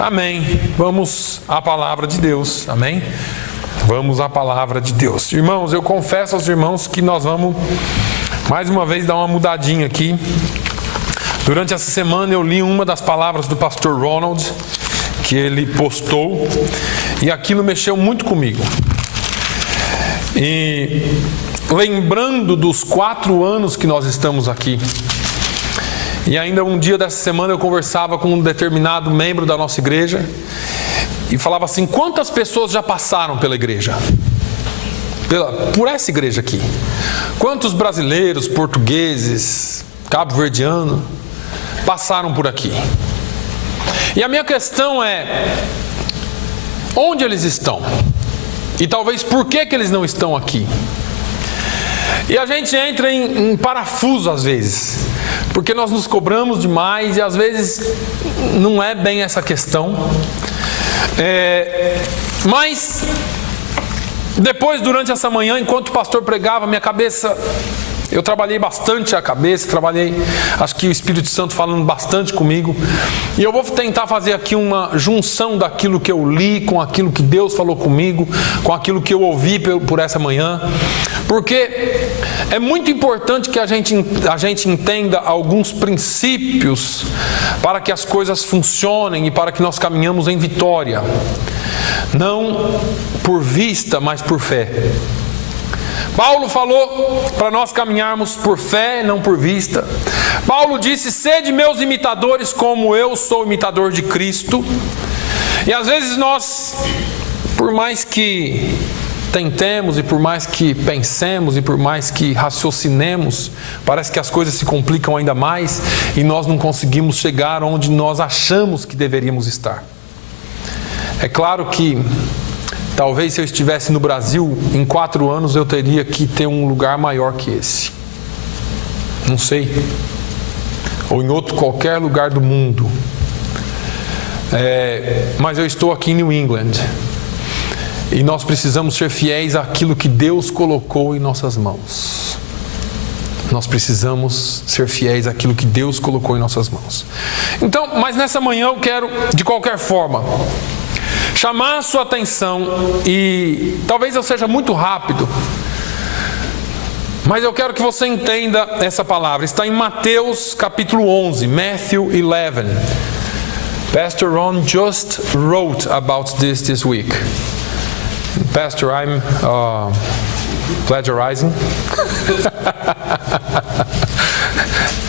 Amém. Vamos à palavra de Deus. Amém. Vamos à palavra de Deus. Irmãos, eu confesso aos irmãos que nós vamos mais uma vez dar uma mudadinha aqui. Durante essa semana eu li uma das palavras do pastor Ronald, que ele postou, e aquilo mexeu muito comigo. E lembrando dos 4 anos que nós estamos aqui, e ainda um dia dessa semana eu conversava com um determinado membro da nossa igreja e falava assim: quantas pessoas já passaram pela igreja? Por essa igreja aqui? Quantos brasileiros, portugueses, cabo-verdianos passaram por aqui? E a minha questão é: onde eles estão? E talvez por que eles não estão aqui? E a gente entra em parafuso às vezes, porque nós nos cobramos demais e às vezes não é bem essa questão. Mas depois, durante essa manhã, enquanto o pastor pregava, minha cabeça... Eu trabalhei bastante a cabeça, acho que o Espírito Santo falando bastante comigo. E eu vou tentar fazer aqui uma junção daquilo que eu li, com aquilo que Deus falou comigo, com aquilo que eu ouvi por essa manhã. Porque é muito importante que a gente entenda alguns princípios para que as coisas funcionem e para que nós caminhamos em vitória. Não por vista, mas por fé. Paulo falou para nós caminharmos por fé, não por vista. Paulo disse: sede meus imitadores como eu sou imitador de Cristo. E às vezes nós, por mais que tentemos e por mais que pensemos e por mais que raciocinemos, parece que as coisas se complicam ainda mais e nós não conseguimos chegar onde nós achamos que deveríamos estar. É claro que talvez se eu estivesse no Brasil, em 4 anos eu teria que ter um lugar maior que esse. Não sei. Ou em qualquer lugar do mundo. Mas eu estou aqui em New England. E nós precisamos ser fiéis àquilo que Deus colocou em nossas mãos. Nós precisamos ser fiéis àquilo que Deus colocou em nossas mãos. Então, mas nessa manhã eu quero, de qualquer forma, chamar a sua atenção, e talvez eu seja muito rápido, mas eu quero que você entenda essa palavra. Está em Mateus capítulo 11, Matthew 11. Pastor Ron just wrote about this week. Pastor, I'm plagiarizing.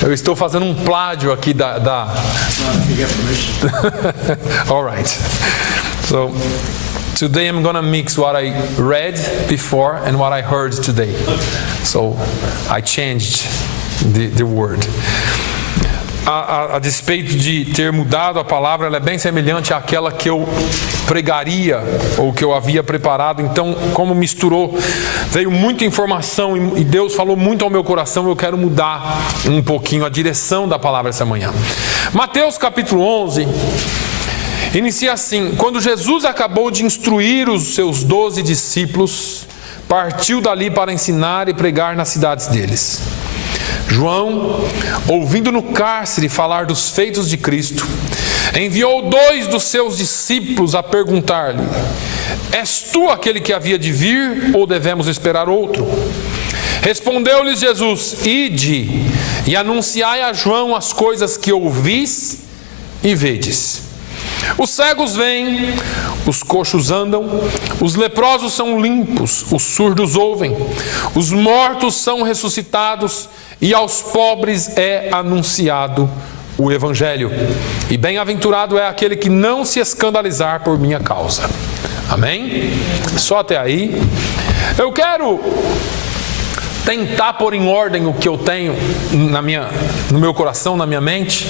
Eu estou fazendo um plágio aqui da... All right. So, today I'm going to mix what I read before and what I heard today. So, I changed the word. A despeito de ter mudado a palavra, ela é bem semelhante àquela que eu pregaria ou que eu havia preparado. Então, como misturou, veio muita informação e Deus falou muito ao meu coração, eu quero mudar um pouquinho a direção da palavra essa manhã. Mateus capítulo 11 inicia assim: quando Jesus acabou de instruir os seus 12 discípulos, partiu dali para ensinar e pregar nas cidades deles. João, ouvindo no cárcere falar dos feitos de Cristo, enviou 2 dos seus discípulos a perguntar-lhe: és tu aquele que havia de vir, ou devemos esperar outro? Respondeu-lhes Jesus: ide e anunciai a João as coisas que ouvis e vedes. Os cegos veem, os coxos andam, os leprosos são limpos, os surdos ouvem, os mortos são ressuscitados, e aos pobres é anunciado o Evangelho. E bem-aventurado é aquele que não se escandalizar por minha causa. Amém? Só até aí. Eu quero tentar pôr em ordem o que eu tenho no meu coração, na minha mente.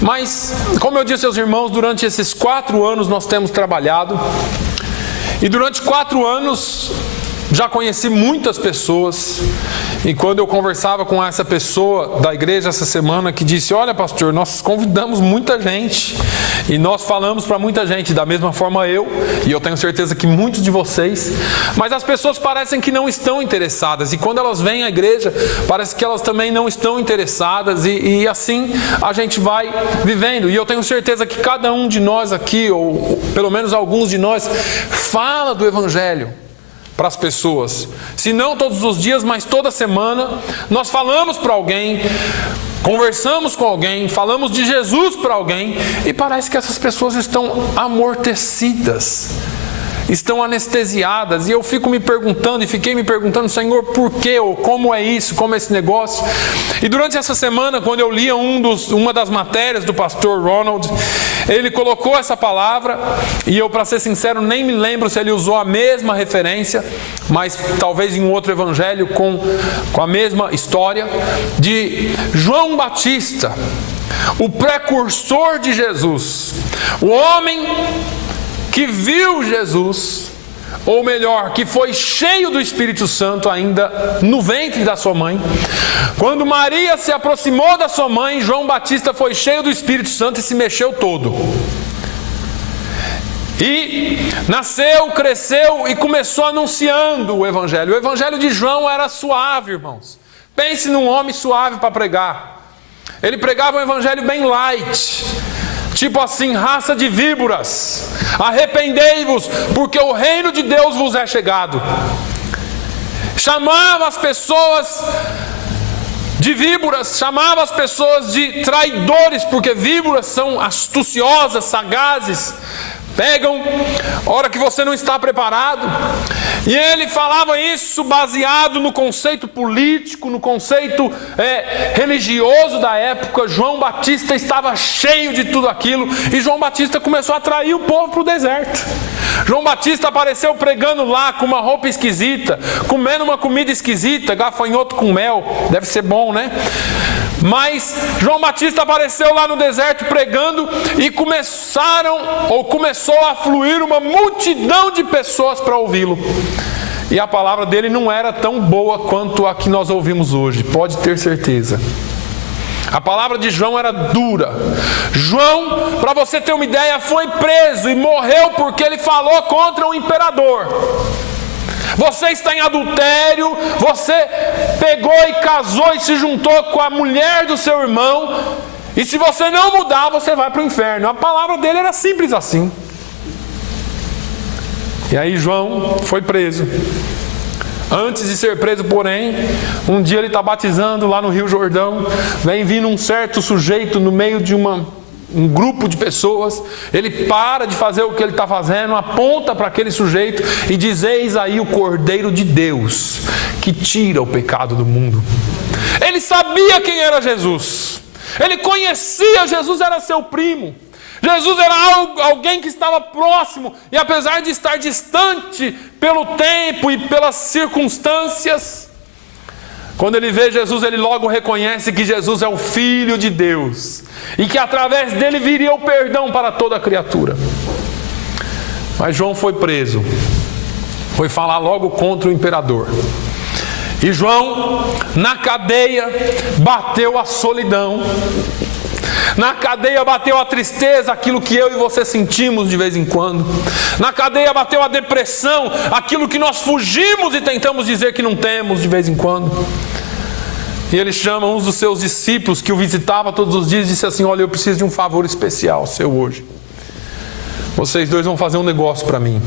Mas, como eu disse aos irmãos, durante esses 4 anos nós temos trabalhado. E durante 4 anos já conheci muitas pessoas, e quando eu conversava com essa pessoa da igreja essa semana que disse: olha, pastor, nós convidamos muita gente e nós falamos para muita gente, da mesma forma e eu tenho certeza que muitos de vocês, mas as pessoas parecem que não estão interessadas, e quando elas vêm à igreja parece que elas também não estão interessadas, e assim a gente vai vivendo. E eu tenho certeza que cada um de nós aqui, ou pelo menos alguns de nós, fala do Evangelho para as pessoas, se não todos os dias, mas toda semana nós falamos para alguém, conversamos com alguém, falamos de Jesus para alguém, e parece que essas pessoas estão amortecidas, estão anestesiadas, e eu fico me perguntando, e fiquei me perguntando: Senhor, por quê? Ou como é isso? Como é esse negócio? E durante essa semana, quando eu lia uma das matérias do pastor Ronald, ele colocou essa palavra, e eu, para ser sincero, nem me lembro se ele usou a mesma referência, mas talvez em um outro evangelho com a mesma história, de João Batista, o precursor de Jesus, o homem que viu Jesus, ou melhor, que foi cheio do Espírito Santo ainda no ventre da sua mãe. Quando Maria se aproximou da sua mãe, João Batista foi cheio do Espírito Santo e se mexeu todo. E nasceu, cresceu e começou anunciando o Evangelho. O Evangelho de João era suave, irmãos. Pense num homem suave para pregar. Ele pregava um Evangelho bem light, tipo assim: raça de víboras, arrependei-vos, porque o reino de Deus vos é chegado. Chamava as pessoas de víboras, chamava as pessoas de traidores, porque víboras são astuciosas, sagazes, pegam a hora que você não está preparado. E ele falava isso baseado no conceito político, no conceito religioso da época. João Batista estava cheio de tudo aquilo, e João Batista começou a atrair o povo para o deserto. João Batista apareceu pregando lá com uma roupa esquisita, comendo uma comida esquisita, gafanhoto com mel, deve ser bom, né? Mas João Batista apareceu lá no deserto pregando, e começou a fluir uma multidão de pessoas para ouvi-lo. E a palavra dele não era tão boa quanto a que nós ouvimos hoje, pode ter certeza. A palavra de João era dura. João, para você ter uma ideia, foi preso e morreu porque ele falou contra o imperador. Você está em adultério, você pegou e casou e se juntou com a mulher do seu irmão, e se você não mudar, você vai para o inferno. A palavra dele era simples assim. E aí João foi preso. Antes de ser preso, porém, um dia ele está batizando lá no Rio Jordão, vem vindo um certo sujeito no meio de um grupo de pessoas. Ele para de fazer o que ele está fazendo, aponta para aquele sujeito e diz: eis aí o Cordeiro de Deus, que tira o pecado do mundo. Ele sabia quem era Jesus, ele conhecia Jesus, era seu primo. Jesus era alguém que estava próximo, e apesar de estar distante pelo tempo e pelas circunstâncias, quando ele vê Jesus, ele logo reconhece que Jesus é o Filho de Deus, e que através dele viria o perdão para toda a criatura. Mas João foi preso, foi falar logo contra o imperador. E João, na cadeia, bateu a solidão. Na cadeia bateu a tristeza, aquilo que eu e você sentimos de vez em quando. Na cadeia bateu a depressão, aquilo que nós fugimos e tentamos dizer que não temos de vez em quando. E ele chama um dos seus discípulos que o visitava todos os dias e disse assim: olha, eu preciso de um favor especial seu hoje. Vocês dois vão fazer um negócio para mim.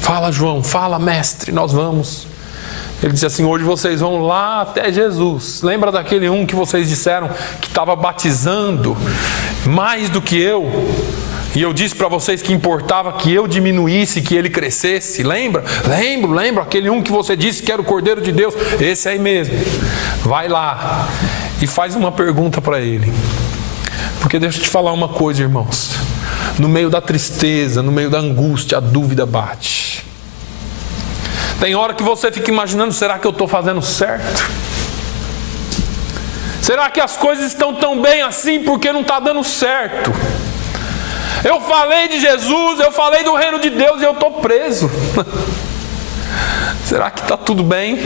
Fala, João, fala, mestre, nós vamos. Ele disse assim: hoje vocês vão lá até Jesus. Lembra daquele que vocês disseram que estava batizando mais do que eu? E eu disse para vocês que importava que eu diminuísse e que ele crescesse. Lembra? Lembro. Aquele que você disse que era o Cordeiro de Deus. Esse aí mesmo. Vai lá e faz uma pergunta para ele. Porque deixa eu te falar uma coisa, irmãos. No meio da tristeza, no meio da angústia, a dúvida bate. Tem hora que você fica imaginando: será que eu estou fazendo certo? Será que as coisas estão tão bem assim porque não está dando certo? Eu falei de Jesus, eu falei do reino de Deus e eu estou preso. Será que está tudo bem?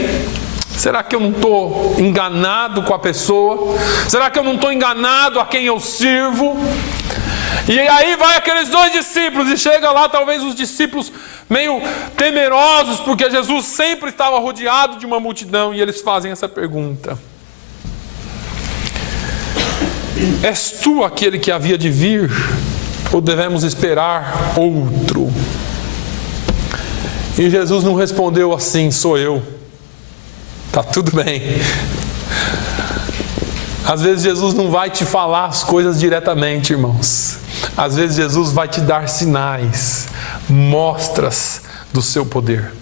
Será que eu não estou enganado com a pessoa? Será que eu não estou enganado a quem eu sirvo? E aí vai aqueles 2 discípulos, e chega lá talvez os discípulos meio temerosos, porque Jesus sempre estava rodeado de uma multidão, e eles fazem essa pergunta: és tu aquele que havia de vir, ou devemos esperar outro? E Jesus não respondeu assim: sou eu. Tá tudo bem. Às vezes Jesus não vai te falar as coisas diretamente, irmãos. Às vezes Jesus vai te dar sinais, mostras do seu poder.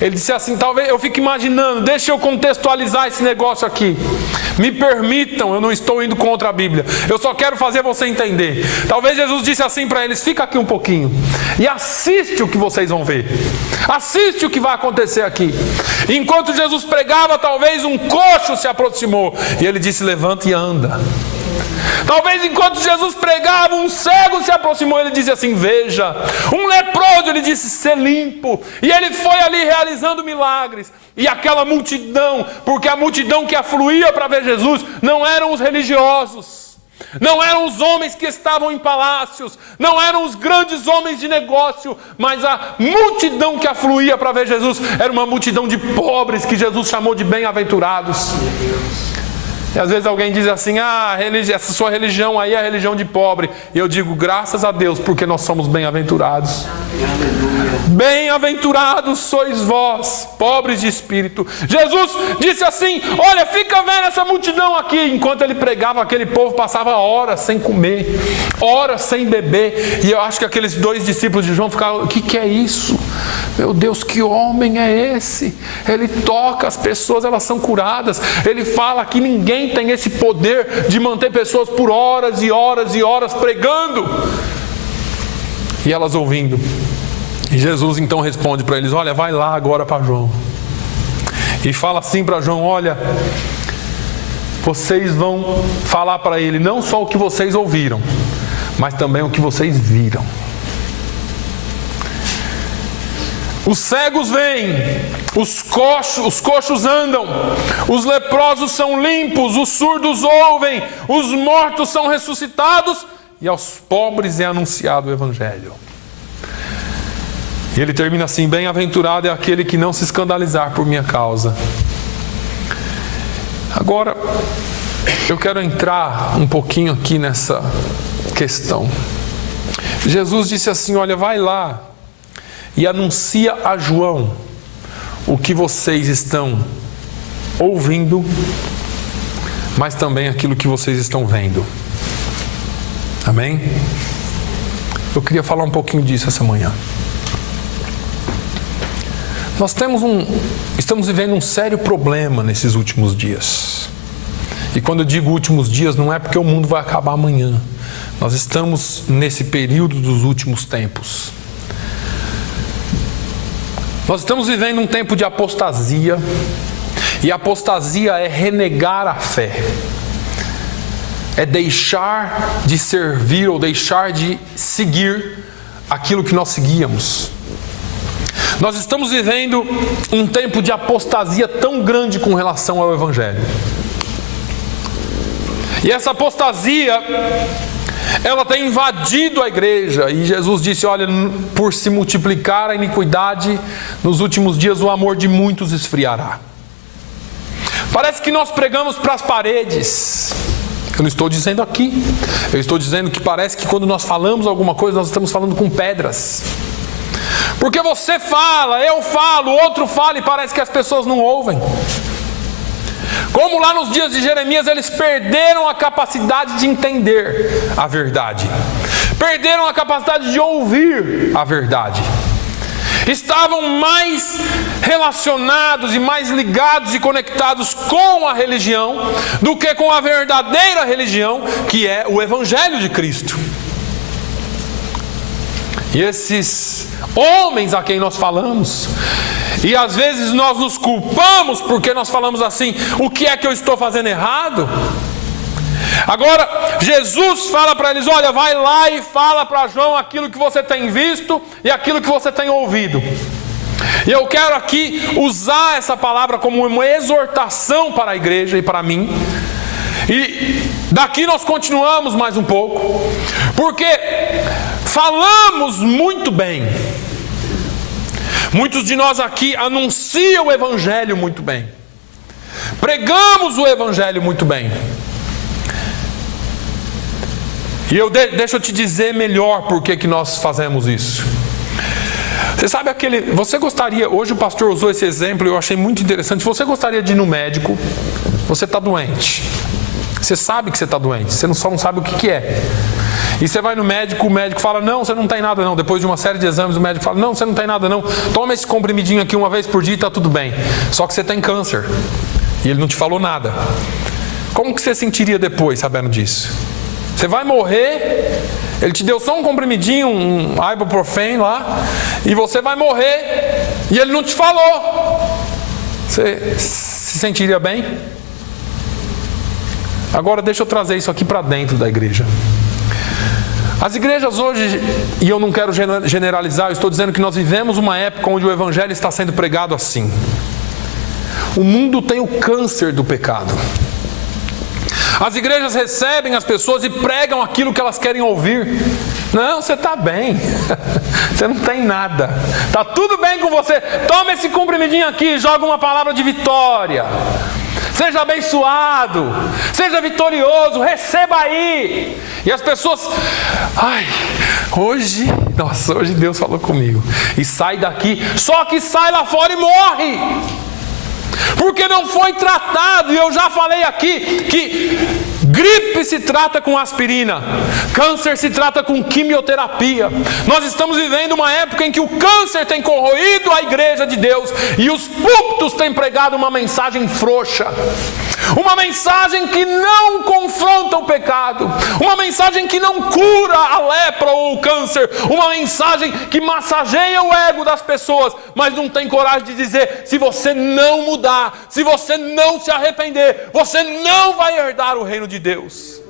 Ele disse assim, talvez eu fique imaginando, deixa eu contextualizar esse negócio aqui. Me permitam, eu não estou indo contra a Bíblia, eu só quero fazer você entender. Talvez Jesus disse assim para eles: fica aqui um pouquinho e assiste o que vocês vão ver. Assiste o que vai acontecer aqui. Enquanto Jesus pregava, talvez um coxo se aproximou e ele disse: levanta e anda. Talvez enquanto Jesus pregava, um cego se aproximou e ele disse assim: veja. Um leproso, ele disse: ser limpo. E ele foi ali realizando milagres. E aquela multidão, porque a multidão que afluía para ver Jesus não eram os religiosos, não eram os homens que estavam em palácios, não eram os grandes homens de negócio, mas a multidão que afluía para ver Jesus era uma multidão de pobres que Jesus chamou de bem-aventurados. E às vezes alguém diz assim: essa sua religião aí é a religião de pobre. E eu digo: graças a Deus, porque nós somos bem-aventurados. Bem-aventurados sois vós, pobres de espírito. Jesus disse assim: olha, fica vendo essa multidão aqui. Enquanto ele pregava, aquele povo passava horas sem comer, horas sem beber. E eu acho que aqueles 2 discípulos de João ficavam: o que é isso? Meu Deus, que homem é esse? Ele toca as pessoas, elas são curadas. Ele fala que ninguém tem esse poder de manter pessoas por horas e horas e horas pregando. E elas ouvindo. E Jesus então responde para eles: olha, vai lá agora para João e fala assim para João: olha, vocês vão falar para ele não só o que vocês ouviram, mas também o que vocês viram. Os cegos veem, os coxos andam, os leprosos são limpos, os surdos ouvem, os mortos são ressuscitados, e aos pobres é anunciado o Evangelho. E ele termina assim: bem-aventurado é aquele que não se escandalizar por minha causa. Agora, eu quero entrar um pouquinho aqui nessa questão. Jesus disse assim: olha, vai lá e anuncia a João o que vocês estão ouvindo, mas também aquilo que vocês estão vendo. Amém? Eu queria falar um pouquinho disso essa manhã. Nós estamos vivendo um sério problema nesses últimos dias. E quando eu digo últimos dias, não é porque o mundo vai acabar amanhã. Nós estamos nesse período dos últimos tempos. Nós estamos vivendo um tempo de apostasia, e apostasia é renegar a fé, é deixar de servir ou deixar de seguir aquilo que nós seguíamos. Nós estamos vivendo um tempo de apostasia tão grande com relação ao Evangelho. E essa apostasia, ela tem invadido a igreja, e Jesus disse: olha, por se multiplicar a iniquidade, nos últimos dias o amor de muitos esfriará. Parece que nós pregamos para as paredes. Eu não estou dizendo aqui, eu estou dizendo que parece que quando nós falamos alguma coisa, nós estamos falando com pedras. Porque você fala, eu falo, outro fala, e parece que as pessoas não ouvem. Como lá nos dias de Jeremias, eles perderam a capacidade de entender a verdade, perderam a capacidade de ouvir a verdade. Estavam mais relacionados e mais ligados e conectados com a religião do que com a verdadeira religião, que é o Evangelho de Cristo. E esses homens a quem nós falamos, e às vezes nós nos culpamos porque nós falamos assim: o que é que eu estou fazendo errado? Agora Jesus fala para eles: olha, vai lá e fala para João aquilo que você tem visto e aquilo que você tem ouvido. E eu quero aqui usar essa palavra como uma exortação para a igreja e para mim. E daqui nós continuamos mais um pouco, porque falamos muito bem. Muitos de nós aqui anunciam o Evangelho muito bem. Pregamos o Evangelho muito bem. E deixa eu te dizer melhor por que nós fazemos isso. Você sabe você gostaria, hoje o pastor usou esse exemplo e eu achei muito interessante. Você gostaria de ir no médico, você está doente. Você sabe que você está doente, você só não sabe o que é. E você vai no médico, o médico fala, não, você não tem nada não. Depois de uma série de exames, o médico fala, não, você não tem nada não. Toma esse comprimidinho aqui uma vez por dia e está tudo bem. Só que você tem câncer. E ele não te falou nada. Como que você sentiria depois, sabendo disso? Você vai morrer, ele te deu só um comprimidinho, um ibuprofen lá, e você vai morrer, e ele não te falou. Você se sentiria bem? Agora deixa eu trazer isso aqui para dentro da igreja. As igrejas hoje, e eu não quero generalizar, eu estou dizendo que nós vivemos uma época onde o Evangelho está sendo pregado assim. O mundo tem o câncer do pecado. As igrejas recebem as pessoas e pregam aquilo que elas querem ouvir. Não, você está bem. Você não tem nada. Está tudo bem com você. Toma esse comprimidinho aqui e joga uma palavra de vitória. Seja abençoado, seja vitorioso, receba aí. E as pessoas, hoje Deus falou comigo. E sai daqui, só que sai lá fora e morre. Porque não foi tratado, e eu já falei aqui que gripe se trata com aspirina, câncer se trata com quimioterapia. Nós estamos vivendo uma época em que o câncer tem corroído a igreja de Deus e os púlpitos têm pregado uma mensagem frouxa, uma mensagem que não confronta o pecado, uma mensagem que não cura a lepra ou o câncer, uma mensagem que massageia o ego das pessoas, mas não tem coragem de dizer: se você não mudar, se você não se arrepender, você não vai herdar o reino de Deus.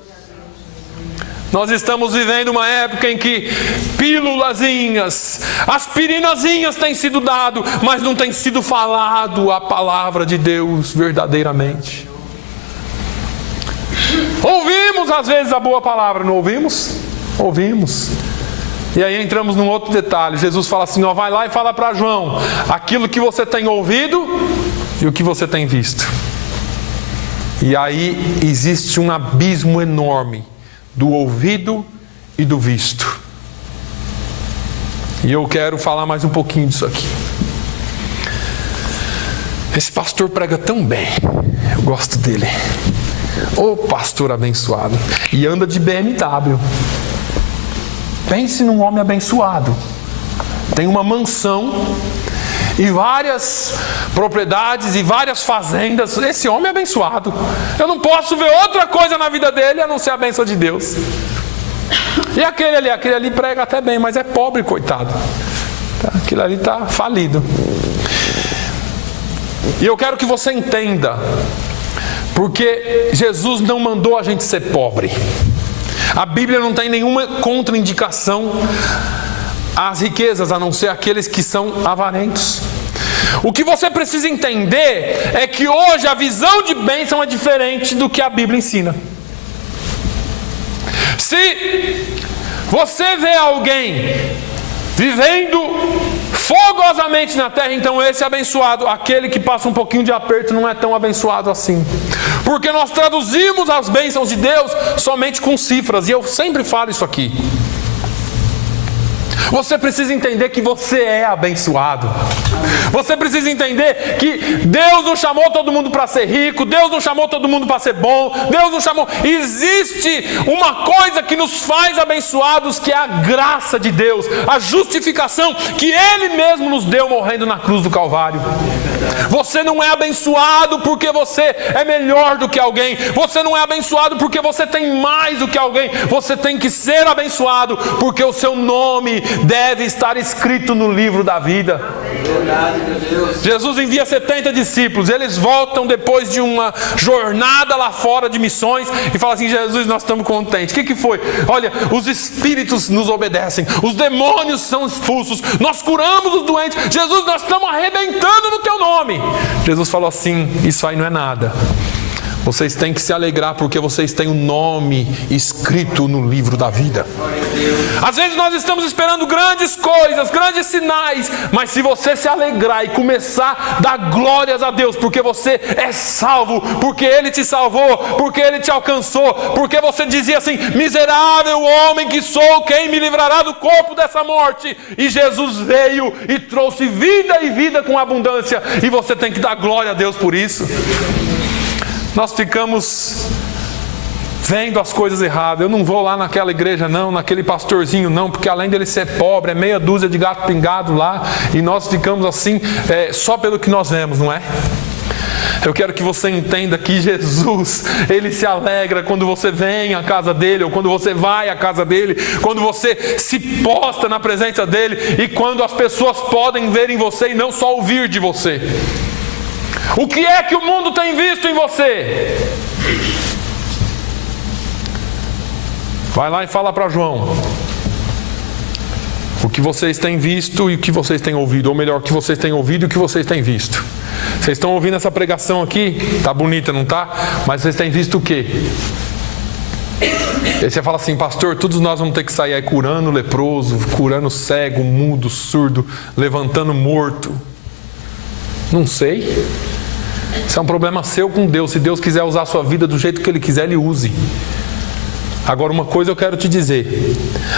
Nós estamos vivendo uma época em que pílulazinhas, aspirinazinhas têm sido dado, mas não tem sido falado a palavra de Deus verdadeiramente. Ouvimos às vezes a boa palavra, não ouvimos? Ouvimos. E aí entramos num outro detalhe. Jesus fala assim, vai lá e fala para João aquilo que você tem ouvido e o que você tem visto. E aí existe um abismo enorme do ouvido e do visto. E eu quero falar mais um pouquinho disso aqui. Esse pastor prega tão bem, eu gosto dele. Ô pastor abençoado. E anda de BMW. Pense num homem abençoado. Tem uma mansão e várias propriedades e várias fazendas. Esse homem é abençoado. Eu não posso ver outra coisa na vida dele a não ser a bênção de Deus. E aquele ali prega até bem, mas é pobre, coitado. Aquele ali está falido. E eu quero que você entenda, porque Jesus não mandou a gente ser pobre. A Bíblia não tem nenhuma contraindicação às riquezas, a não ser aqueles que são avarentos. O que você precisa entender é que hoje a visão de bênção é diferente do que a Bíblia ensina. Se você vê alguém vivendo fogosamente na terra, então esse é abençoado. Aquele que passa um pouquinho de aperto não é tão abençoado assim. Porque nós traduzimos as bênçãos de Deus somente com cifras. E eu sempre falo isso aqui. Você precisa entender que você é abençoado. Você precisa entender que Deus não chamou todo mundo para ser rico, Deus não chamou todo mundo para ser bom, Deus não chamou. Existe uma coisa que nos faz abençoados, que é a graça de Deus, a justificação que Ele mesmo nos deu morrendo na cruz do Calvário. Você não é abençoado porque você é melhor do que alguém. Você não é abençoado porque você tem mais do que alguém. Você tem que ser abençoado porque o seu nome deve estar escrito no livro da vida. Jesus envia 70 discípulos, eles voltam depois de uma jornada lá fora de missões e falam assim: Jesus, nós estamos contentes. O que foi? Olha, os espíritos nos obedecem, os demônios são expulsos, nós curamos os doentes. Jesus, nós estamos arrebentando no teu nome. Jesus falou assim: isso aí não é nada. Vocês têm que se alegrar porque vocês têm o nome escrito no livro da vida. Às vezes nós estamos esperando grandes coisas, grandes sinais, mas se você se alegrar e começar a dar glórias a Deus, porque você é salvo, porque Ele te salvou, porque Ele te alcançou, porque você dizia assim: miserável homem que sou, quem me livrará do corpo dessa morte? E Jesus veio e trouxe vida e vida com abundância, e você tem que dar glória a Deus por isso. Nós ficamos vendo as coisas erradas. Eu não vou lá naquela igreja não, naquele pastorzinho não, porque além dele ser pobre, é meia dúzia de gato pingado lá, e nós ficamos assim, só pelo que nós vemos, não é? Eu quero que você entenda que Jesus, Ele se alegra quando você vem à casa dEle, ou quando você vai à casa dEle, quando você se posta na presença dEle, e quando as pessoas podem ver em você e não só ouvir de você. O que é que o mundo tem visto em você? Vai lá e fala para João o que vocês têm visto e o que vocês têm ouvido, ou melhor, o que vocês têm ouvido e o que vocês têm visto. Vocês estão ouvindo essa pregação aqui? Tá bonita, não tá? Mas vocês têm visto o quê? Aí você fala assim: pastor, todos nós vamos ter que sair aí curando leproso, curando cego, mudo, surdo, levantando morto. Não sei. Isso é um problema seu com Deus. Se Deus quiser usar a sua vida do jeito que Ele quiser, Ele use. Agora, uma coisa eu quero te dizer: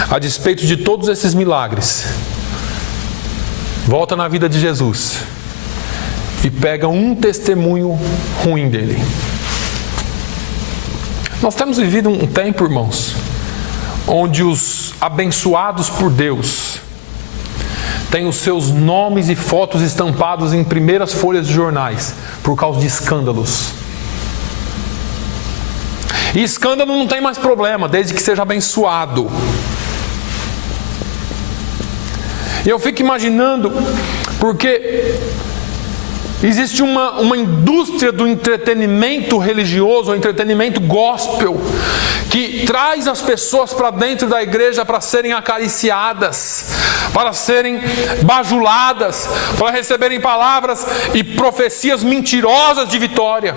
a despeito de todos esses milagres, volta na vida de Jesus e pega um testemunho ruim dele. Nós temos vivido um tempo, irmãos, onde os abençoados por Deus têm os seus nomes e fotos estampados em primeiras folhas de jornais por causa de escândalos. E escândalo não tem mais problema, desde que seja abençoado. E eu fico imaginando, porque existe uma indústria do entretenimento religioso, o entretenimento gospel, que traz as pessoas para dentro da igreja para serem acariciadas, para serem bajuladas, para receberem palavras e profecias mentirosas de vitória.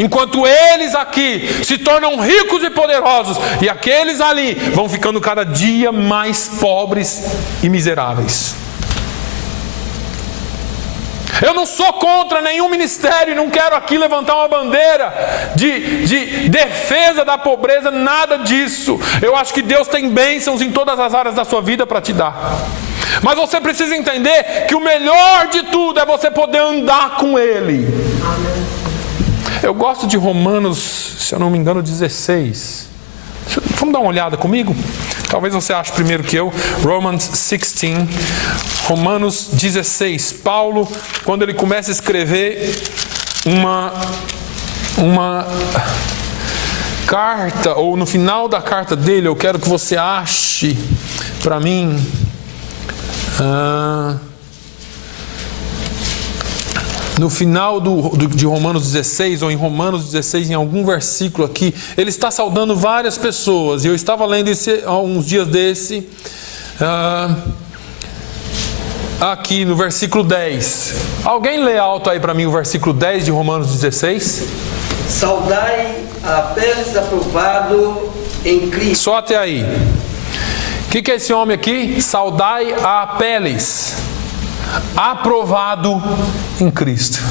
Enquanto eles aqui se tornam ricos e poderosos, e aqueles ali vão ficando cada dia mais pobres e miseráveis. Eu não sou contra nenhum ministério, não quero aqui levantar uma bandeira de defesa da pobreza, nada disso. Eu acho que Deus tem bênçãos em todas as áreas da sua vida para te dar. Mas você precisa entender que o melhor de tudo é você poder andar com Ele. Eu gosto de Romanos, se eu não me engano, 16. Vamos dar uma olhada comigo? Talvez você ache primeiro que eu. Romans 16, Romanos 16. Paulo, quando ele começa a escrever uma carta, ou no final da carta dele, eu quero que você ache para mim. No final de Romanos 16, ou em Romanos 16, em algum versículo aqui, ele está saudando várias pessoas. E eu estava lendo isso há uns dias desse, aqui no versículo 10. Alguém lê alto aí para mim o versículo 10 de Romanos 16? Saudai a Apeles aprovado em Cristo. Só até aí. O que é esse homem aqui? Saudai a Apeles, aprovado em Cristo.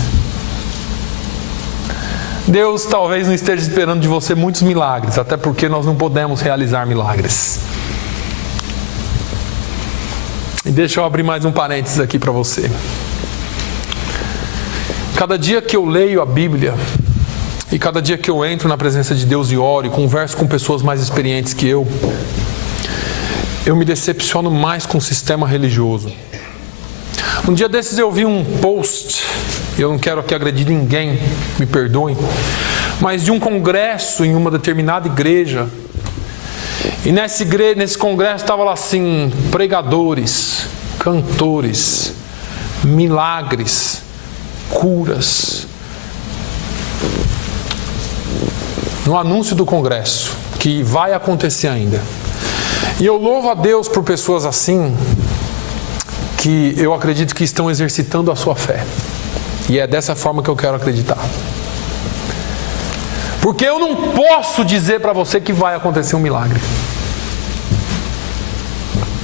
Deus talvez não esteja esperando de você muitos milagres, até porque nós não podemos realizar milagres. E deixa eu abrir mais um parênteses aqui para você. Cada dia que eu leio a Bíblia, e cada dia que eu entro na presença de Deus e oro e converso com pessoas mais experientes que eu me decepciono mais com o sistema religioso. Um dia desses eu vi um post, eu não quero aqui agredir ninguém, me perdoem, mas de um congresso em uma determinada igreja, E nesse congresso estava lá assim, pregadores, cantores, milagres, curas. No anúncio do congresso, que vai acontecer ainda. E eu louvo a Deus por pessoas assim, que eu acredito que estão exercitando a sua fé. E é dessa forma que eu quero acreditar. Porque eu não posso dizer para você que vai acontecer um milagre.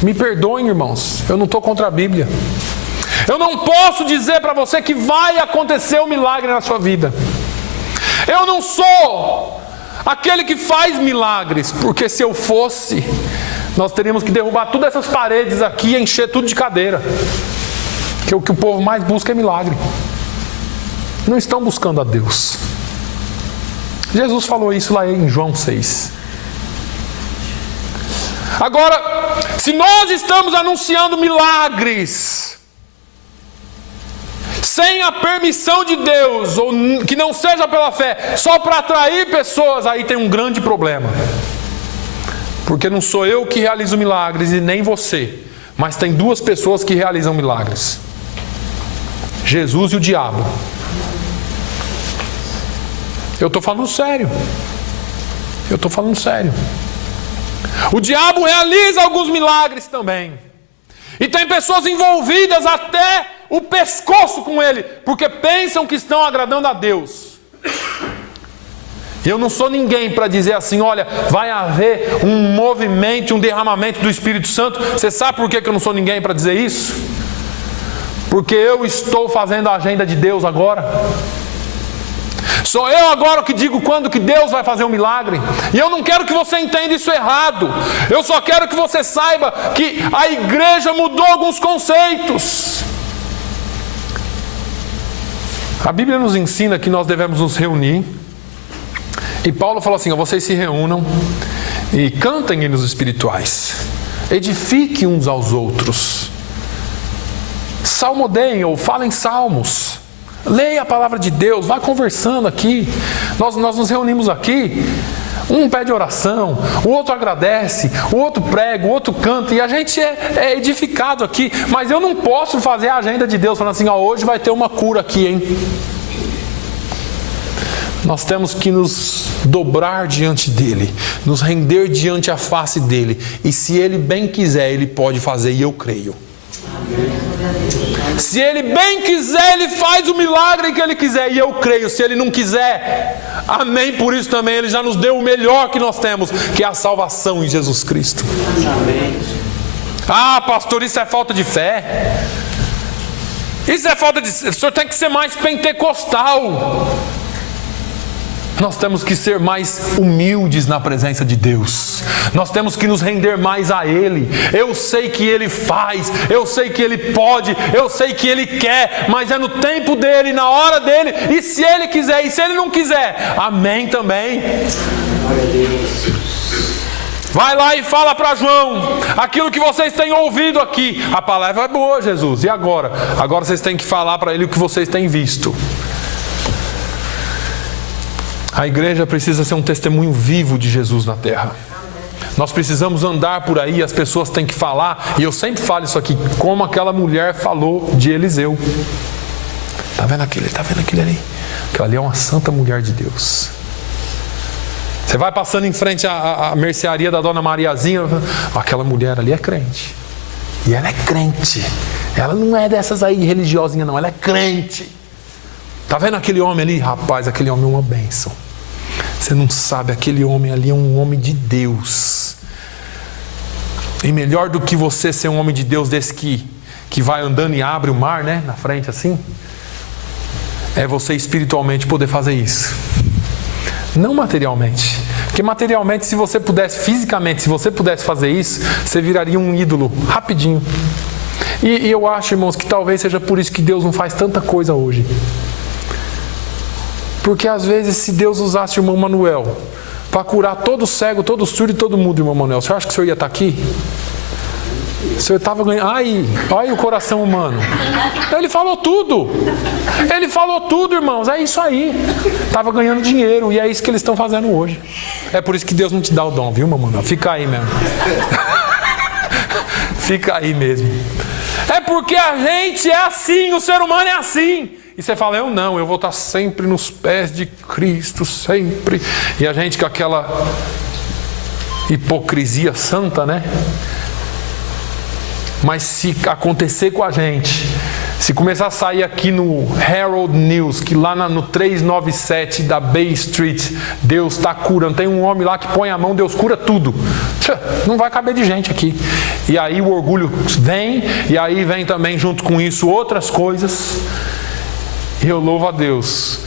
Me perdoem, irmãos, eu não estou contra a Bíblia. Eu não posso dizer para você que vai acontecer um milagre na sua vida. Eu não sou aquele que faz milagres, porque se eu fosse, nós teríamos que derrubar todas essas paredes aqui e encher tudo de cadeira. Porque o que o povo mais busca é milagre. Não estão buscando a Deus. Jesus falou isso lá em João 6. Agora, se nós estamos anunciando milagres sem a permissão de Deus, ou que não seja pela fé, só para atrair pessoas, aí tem um grande problema. Porque não sou eu que realizo milagres e nem você, mas tem duas pessoas que realizam milagres: Jesus e o diabo. Eu estou falando sério. Eu estou falando sério. O diabo realiza alguns milagres também. E tem pessoas envolvidas até o pescoço com ele, porque pensam que estão agradando a Deus. Eu não sou ninguém para dizer assim, olha, vai haver um movimento, um derramamento do Espírito Santo. Você sabe por que eu não sou ninguém para dizer isso? Porque eu estou fazendo a agenda de Deus agora. Sou eu agora que digo quando que Deus vai fazer um milagre. E eu não quero que você entenda isso errado. Eu só quero que você saiba que a igreja mudou alguns conceitos. A Bíblia nos ensina que nós devemos nos reunir. E Paulo falou assim, vocês se reúnam e cantem hinos espirituais. Edifiquem uns aos outros. Salmodeiem ou falem salmos. Leia a palavra de Deus, vá conversando aqui. Nós nos reunimos aqui. Um pede oração, o outro agradece, o outro prega, o outro canta. E a gente é edificado aqui. Mas eu não posso fazer a agenda de Deus falando assim, hoje vai ter uma cura aqui, hein? Nós temos que nos dobrar diante dele, nos render diante a face dele. E se ele bem quiser, ele pode fazer, e eu creio. Se ele bem quiser, ele faz o milagre que ele quiser, e eu creio. Se ele não quiser, amém. Por isso também ele já nos deu o melhor que nós temos, que é a salvação em Jesus Cristo. Amém. Ah, pastor, isso é falta de fé. Isso é falta de... O senhor tem que ser mais pentecostal. Nós temos que ser mais humildes na presença de Deus. Nós temos que nos render mais a Ele. Eu sei que Ele faz, eu sei que Ele pode, eu sei que Ele quer, mas é no tempo dEle, na hora dEle, e se Ele quiser, e se Ele não quiser, amém também. Vai lá e fala para João, aquilo que vocês têm ouvido aqui. A palavra é boa, Jesus, e agora? Agora vocês têm que falar para Ele o que vocês têm visto. A igreja precisa ser um testemunho vivo de Jesus na terra. Nós precisamos andar por aí, as pessoas têm que falar, e eu sempre falo isso aqui, como aquela mulher falou de Eliseu. Está vendo aquele ali? Aquela ali é uma santa mulher de Deus. Você vai passando em frente à mercearia da Dona Mariazinha, aquela mulher ali é crente. E ela é crente. Ela não é dessas aí religiosinha não, ela é crente. Está vendo aquele homem ali? Rapaz, aquele homem é uma bênção. Você não sabe, aquele homem ali é um homem de Deus. E melhor do que você ser um homem de Deus desse que vai andando e abre o mar, né? Na frente assim. É você espiritualmente poder fazer isso. Não materialmente. Porque materialmente, se você pudesse, fisicamente, se você pudesse fazer isso, você viraria um ídolo rapidinho. E eu acho, irmãos, que talvez seja por isso que Deus não faz tanta coisa hoje. Porque às vezes, se Deus usasse o irmão Manuel para curar todo cego, todo surdo e todo mudo, irmão Manuel, você acha que o senhor ia estar aqui? Você estava ganhando. Ai, olha o coração humano. Ele falou tudo. Ele falou tudo, irmãos. É isso aí. Estava ganhando dinheiro. E é isso que eles estão fazendo hoje. É por isso que Deus não te dá o dom, viu, mamãe? Fica aí mesmo. Fica aí mesmo. É porque a gente é assim. O ser humano é assim. E você fala, eu não. Eu vou estar sempre nos pés de Cristo. Sempre. E a gente com aquela hipocrisia santa, né? Mas se acontecer com a gente, se começar a sair aqui no Herald News, que lá no 397 da Bay Street, Deus está curando, tem um homem lá que põe a mão, Deus cura tudo. Não vai caber de gente aqui. E aí o orgulho vem, e aí vem também junto com isso outras coisas. E eu louvo a Deus,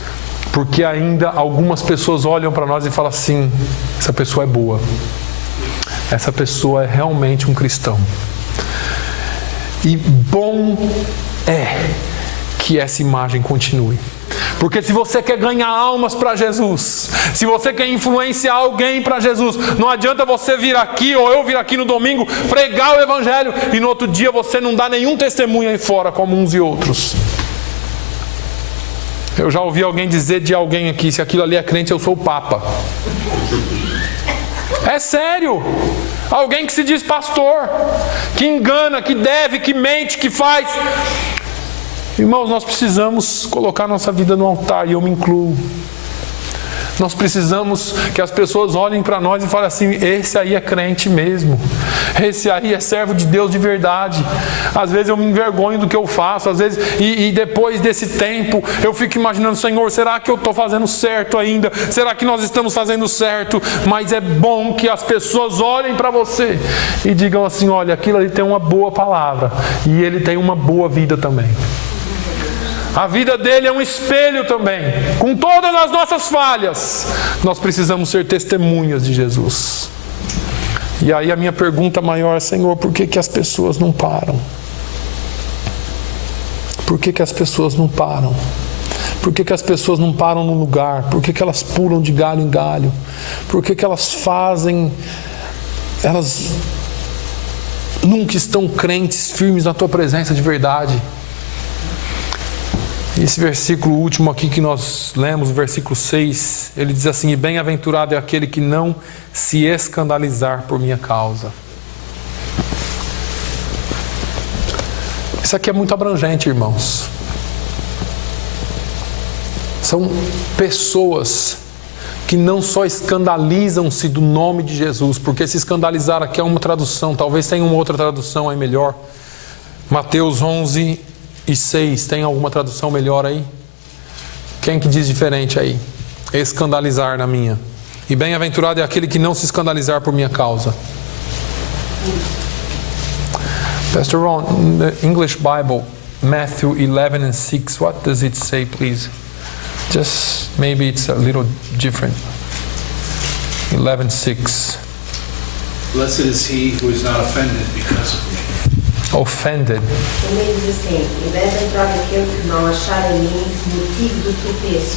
porque ainda algumas pessoas olham para nós e falam assim, essa pessoa é boa. Essa pessoa é realmente um cristão. E bom é que essa imagem continue. Porque se você quer ganhar almas para Jesus, se você quer influenciar alguém para Jesus, não adianta você vir aqui ou eu vir aqui no domingo, pregar o Evangelho e no outro dia você não dá nenhum testemunho aí fora como uns e outros. Eu já ouvi alguém dizer de alguém aqui, se aquilo ali é crente, eu sou o Papa. É sério. Alguém que se diz pastor, que engana, que deve, que mente, que faz. Irmãos, nós precisamos colocar nossa vida no altar, e eu me incluo. Nós precisamos que as pessoas olhem para nós e falem assim, esse aí é crente mesmo. Esse aí é servo de Deus de verdade. Às vezes eu me envergonho do que eu faço, às vezes, e depois desse tempo eu fico imaginando, Senhor, será que eu estou fazendo certo ainda? Será que nós estamos fazendo certo? Mas é bom que as pessoas olhem para você e digam assim, olha, aquilo ali tem uma boa palavra e ele tem uma boa vida também. A vida dele é um espelho também. Com todas as nossas falhas, nós precisamos ser testemunhas de Jesus. E aí a minha pergunta maior é, Senhor, por que as pessoas não param? Por que as pessoas não param? Por que as pessoas não param no lugar? Por que elas pulam de galho em galho? Por que elas fazem... Elas nunca estão crentes, firmes na tua presença de verdade? Esse versículo último aqui que nós lemos, o versículo 6, ele diz assim, e bem-aventurado é aquele que não se escandalizar por minha causa. Isso aqui é muito abrangente, irmãos. São pessoas que não só escandalizam-se do nome de Jesus, porque se escandalizar aqui é uma tradução, talvez tenha uma outra tradução aí melhor. Mateus 11:6, tem alguma tradução melhor aí? Quem que diz diferente aí? Escandalizar na minha. E bem-aventurado é aquele que não se escandalizar por minha causa. Pastor Ron, in the English Bible, Matthew 11:6, what does it say, please? Just maybe it's a little different. 11:6. Blessed is he who is not offended because of me. Offended. Também diz assim, e bem-aventurado aquele que não achar em mim motivo de tropeço.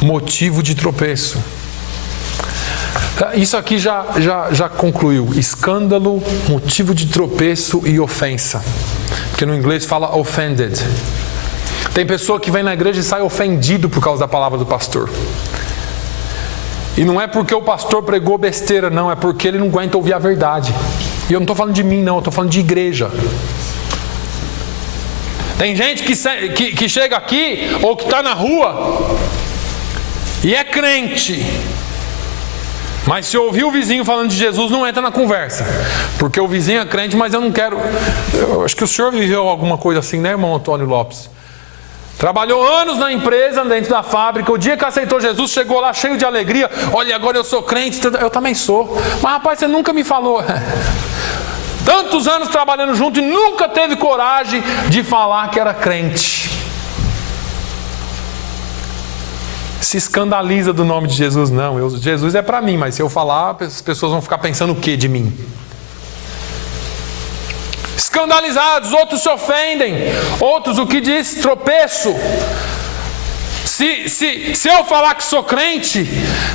Motivo de tropeço. Isso aqui já concluiu. Escândalo, motivo de tropeço e ofensa. Porque no inglês fala offended. Tem pessoa que vem na igreja e sai ofendido por causa da palavra do pastor. E não é porque o pastor pregou besteira, não. É porque ele não aguenta ouvir a verdade. E eu não estou falando de mim, não. Eu estou falando de igreja. Tem gente que chega aqui ou que está na rua e é crente. Mas se ouvir o vizinho falando de Jesus, não entra na conversa. Porque o vizinho é crente, mas eu não quero... Eu acho que o senhor viveu alguma coisa assim, né, irmão Antônio Lopes? Trabalhou anos na empresa, dentro da fábrica. O dia que aceitou Jesus, chegou lá cheio de alegria. Olha, agora eu sou crente. Eu também sou. Mas rapaz, você nunca me falou. Tantos anos trabalhando junto e nunca teve coragem de falar que era crente. Se escandaliza do nome de Jesus. Não, Jesus é para mim, mas se eu falar, as pessoas vão ficar pensando o que de mim? Escandalizados, outros se ofendem, outros, o que diz? Tropeço. Se eu falar que sou crente,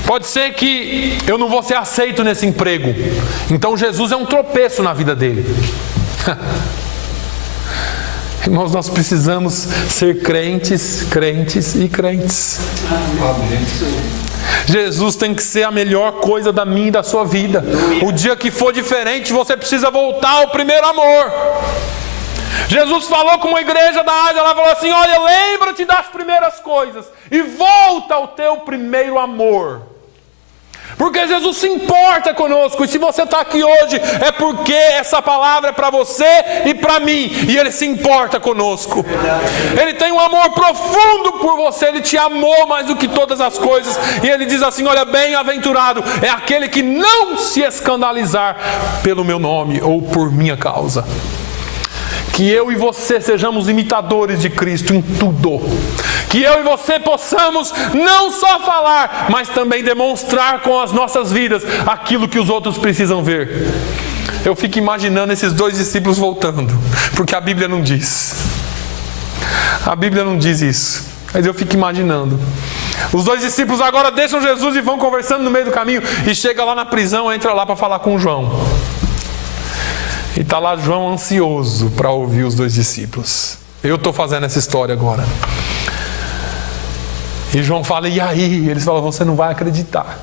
pode ser que eu não vou ser aceito nesse emprego. Então Jesus é um tropeço na vida dele. Irmãos, nós precisamos ser crentes, crentes e crentes. Jesus tem que ser a melhor coisa da minha e da sua vida. O dia que for diferente, você precisa voltar ao primeiro amor. Jesus falou com uma igreja da Ásia, ela falou assim: olha, lembra-te das primeiras coisas e volta ao teu primeiro amor. Porque Jesus se importa conosco, e se você está aqui hoje, é porque essa palavra é para você e para mim, e Ele se importa conosco. Ele tem um amor profundo por você, Ele te amou mais do que todas as coisas, e Ele diz assim: olha, bem-aventurado é aquele que não se escandalizar pelo meu nome ou por minha causa. Que eu e você sejamos imitadores de Cristo em tudo. Que eu e você possamos não só falar, mas também demonstrar com as nossas vidas aquilo que os outros precisam ver. Eu fico imaginando esses 2 discípulos voltando, porque a Bíblia não diz. A Bíblia não diz isso, mas eu fico imaginando. Os 2 discípulos agora deixam Jesus e vão conversando no meio do caminho, e chega lá na prisão, entra lá para falar com João. E está lá João ansioso para ouvir os 2 discípulos. Eu estou fazendo essa história agora. E João fala: e aí? Eles falam: você não vai acreditar.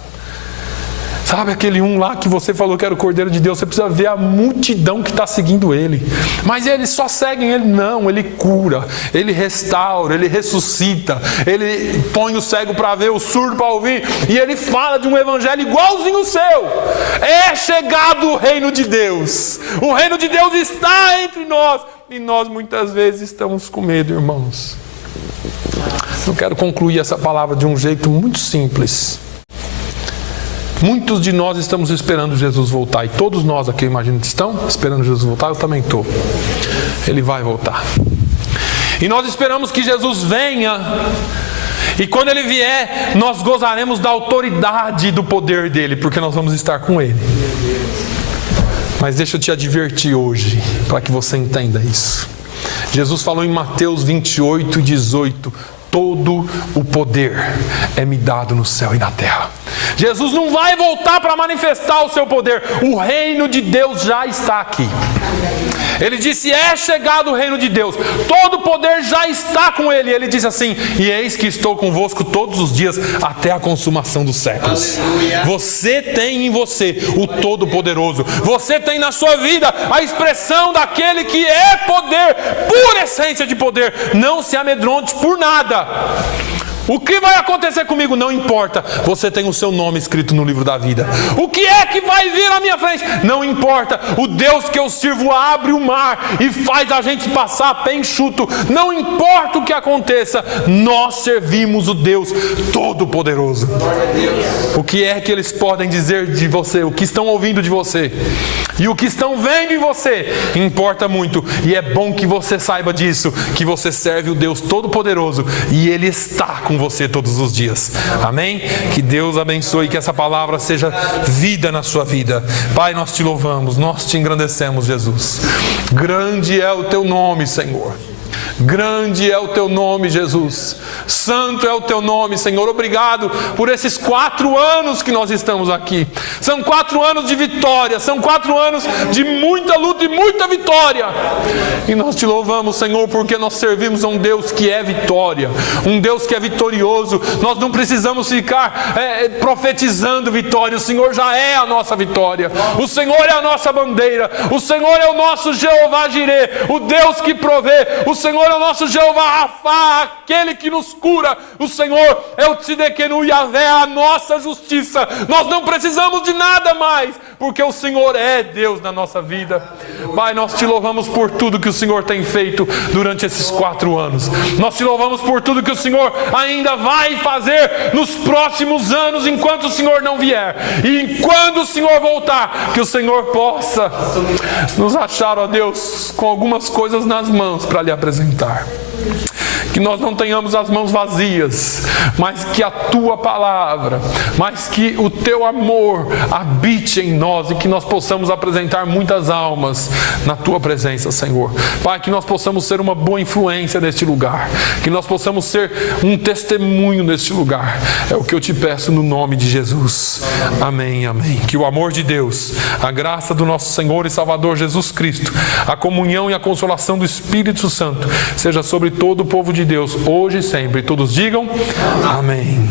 Sabe aquele um lá que você falou que era o Cordeiro de Deus? Você precisa ver a multidão que está seguindo ele. Mas eles só seguem ele? Não, ele cura, ele restaura, ele ressuscita, ele põe o cego para ver, o surdo para ouvir, e ele fala de um evangelho igualzinho o seu. É chegado o reino de Deus. O reino de Deus está entre nós, e nós muitas vezes estamos com medo, irmãos. Eu quero concluir essa palavra de um jeito muito simples. Muitos de nós estamos esperando Jesus voltar, e todos nós aqui, eu imagino, estão esperando Jesus voltar. Eu também estou. Ele vai voltar. E nós esperamos que Jesus venha, e quando Ele vier, nós gozaremos da autoridade e do poder dEle, porque nós vamos estar com Ele. Mas deixa eu te advertir hoje, para que você entenda isso. Jesus falou em Mateus 28, 18: todo o poder é me dado no céu e na terra. Jesus não vai voltar para manifestar o seu poder. O reino de Deus já está aqui. Ele disse: é chegado o reino de Deus. Todo o poder já está com Ele. Ele disse assim: e eis que estou convosco todos os dias até a consumação dos séculos. Aleluia. Você tem em você o Todo-Poderoso. Você tem na sua vida a expressão daquele que é poder, pura essência de poder. Não se amedronte por nada. O que vai acontecer comigo não importa. Você tem o seu nome escrito no livro da vida. O que é que vai vir à minha frente não importa. O Deus que eu sirvo abre o mar e faz a gente passar a pé enxuto. Não importa o que aconteça, nós servimos o Deus Todo-Poderoso. O que é que eles podem dizer de você? O que estão ouvindo de você e o que estão vendo em você importa muito. E é bom que você saiba disso, que você serve o Deus Todo-Poderoso e Ele está com você todos os dias. Amém? Que Deus abençoe, que essa palavra seja vida na sua vida. Pai, nós te louvamos, nós te engrandecemos, Jesus. Grande é o teu nome, Senhor. Grande é o teu nome, Jesus. Santo é o teu nome, Senhor. Obrigado por esses 4 anos que nós estamos aqui. São 4 anos de vitória. São 4 anos de muita luta e muita vitória. E nós te louvamos, Senhor, porque nós servimos a um Deus que é vitória. Um Deus que é vitorioso. Nós não precisamos ficar profetizando vitória. O Senhor já é a nossa vitória. O Senhor é a nossa bandeira. O Senhor é o nosso Jeová Jireh, o Deus que provê. O Senhor é o nosso Jeová Rafá, aquele que nos cura. O Senhor é o Tzidkenu Yahvé, a nossa justiça. Nós não precisamos de nada mais, porque o Senhor é Deus na nossa vida. Pai, nós te louvamos por tudo que o Senhor tem feito durante esses 4 anos. Nós te louvamos por tudo que o Senhor ainda vai fazer nos próximos anos, enquanto o Senhor não vier. E quando o Senhor voltar, que o Senhor possa nos achar, ó Deus, com algumas coisas nas mãos para lhe apresentar. Que nós não tenhamos as mãos vazias, mas que a Tua palavra, mas que o Teu amor habite em nós e que nós possamos apresentar muitas almas na Tua presença, Senhor. Pai, que nós possamos ser uma boa influência neste lugar, que nós possamos ser um testemunho neste lugar. É o que eu te peço no nome de Jesus. Amém, amém. Que o amor de Deus, a graça do nosso Senhor e Salvador Jesus Cristo, a comunhão e a consolação do Espírito Santo seja sobre todo o povo de Deus, hoje e sempre. Todos digam amém.